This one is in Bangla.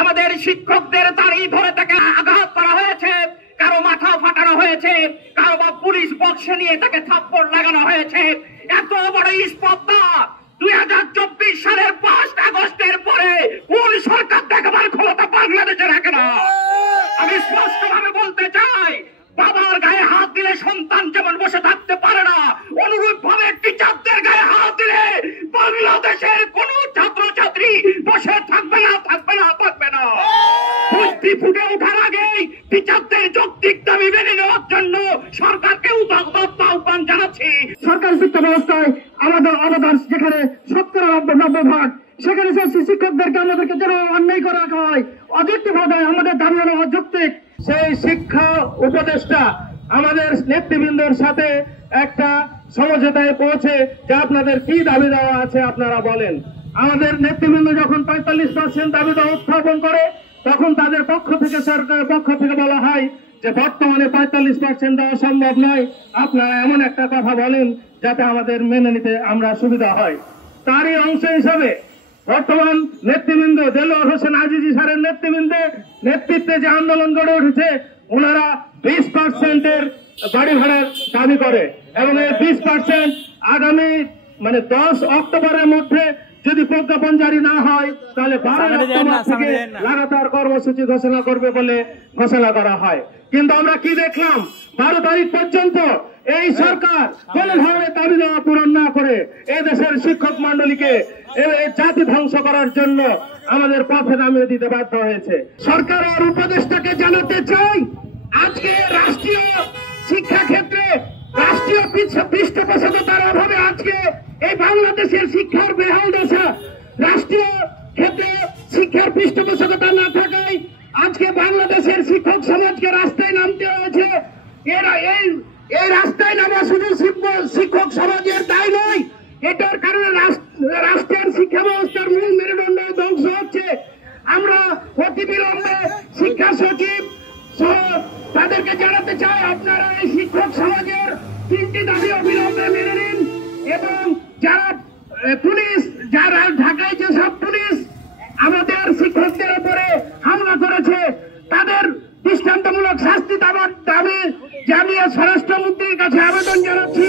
আমাদের শিক্ষকদের দাড়ি ধরে তাকে আঘাত করা হয়েছে, কারো মাথা ফাটানো হয়েছে, কারো বা পুলিশ বক্সে নিয়ে তাকে থাপ্পড় লাগানো হয়েছে। এত বড় স্পর্ধা 2024 সালের 5 আগস্টের পরে কোন সরকার দেখাবার ক্ষমতা বাংলাদেশে রাখে না। আমি স্পষ্টভাবে বলতে চাই, বাবার গায়ে হাত দিলে সন্তান যেমন বসে থাকতে পারে না, অনুরূপ ভাবে টিচারদের গায়ে হাত দিলে বাংলাদেশের কোন ছাত্রছাত্রী বসে থাকবে না, থাকবে না, থাকবে না। পুষ্টি ফুটে ওঠার আগেই টিচারদের যৌক্তিক দাবি মেনে নেওয়ার জন্য সরকারকে আহ্বান জানাচ্ছি। সরকারি শিক্ষা ব্যবস্থায় আমাদের অবদান যেখানে 70-90% সেখানে শিক্ষকদেরকে আমাদেরকে যেন অন্যায় করা হয়, অযৌক্তিকভাবে আমাদের দাবি হলো অযৌক্তিক। সেই শিক্ষা উপদেষ্টা আমাদের নেতৃবৃন্দের সাথে একটা সমঝোতায় পৌঁছে যে আপনাদের কি দাবি দেওয়া আছে আপনারা বলেন। আমাদের নেতৃবৃন্দ যখন 45% দাবি দেওয়া উত্থাপন করে, তখন তাদের পক্ষ থেকে, সরকারের পক্ষ থেকে বলা হয় যে বর্তমানে 45% দেওয়া সম্ভব নয়, আপনারা এমন একটা কথা বলেন যাতে আমাদের মেনে নিতে আমরা সুবিধা হয়। তারই অংশ হিসাবে বর্তমান নেতৃবৃন্দ দেলোয়ার হোসেন আজিজি স্যারের নেতৃত্বে যে আন্দোলন গড়ে উঠেছে, ওনারা 20% বাড়ি ভাড়ার দাবি করে এবং এই 20% আগামী 10 অক্টোবরের মধ্যে যদি প্রজ্ঞাপন জারি না হয় তাহলে 12 অক্টোবর থেকে লাগাতার কর্মসূচি ঘোষণা করবে বলে ঘোষণা করা হয়। কিন্তু আমরা কি দেখলাম, 12 তারিখ পর্যন্ত এই সরকার কোন ধরনের দাবি দেওয়া পূরণ না করে এই দেশের শিক্ষক মন্ডলীকে জাতি ধ্বংস করার জন্য আমাদের পথে নামিয়ে দিতে বাধ্য হয়েছে। সরকার আর উপদেষ্টাকে জানাতে চাই, আজকে রাষ্ট্রীয় শিক্ষা ক্ষেত্রে রাষ্ট্রীয় পৃষ্ঠপোষকতার অভাবে আজকে এই বাংলাদেশের শিক্ষার বেহাল দশা। রাষ্ট্রীয় ক্ষেত্রে শিক্ষার পৃষ্ঠপোষকতা না থাকায় আজকে বাংলাদেশের শিক্ষক সমাজকে রাস্তায় নামতে হয়েছে। এই রাস্তায় নামা শুধু শিক্ষক সমাজের দায় নয়, এটার কারণে রাষ্ট্রের শিক্ষা ব্যবস্থার মূল মেরুদণ্ড ধ্বংস হচ্ছে। আমরা অতি বিলম্বে শিক্ষা সচিব সহ তাদেরকে জানাতে চাই, আপনারা এই শিক্ষক সমাজের 3টি দাবি অবিলম্বে মেনে নিন এবং যারা পুলিশ, যারা ঢাকায় যেসব পুলিশ আমাদের শিক্ষকদের উপরে হামলা করেছে তাদের দৃষ্টান্তমূলক শাস্তি দেওয়ার দাবি জানিয়ে স্বরাষ্ট্রমন্ত্রীর কাছে আবেদন জানাচ্ছি।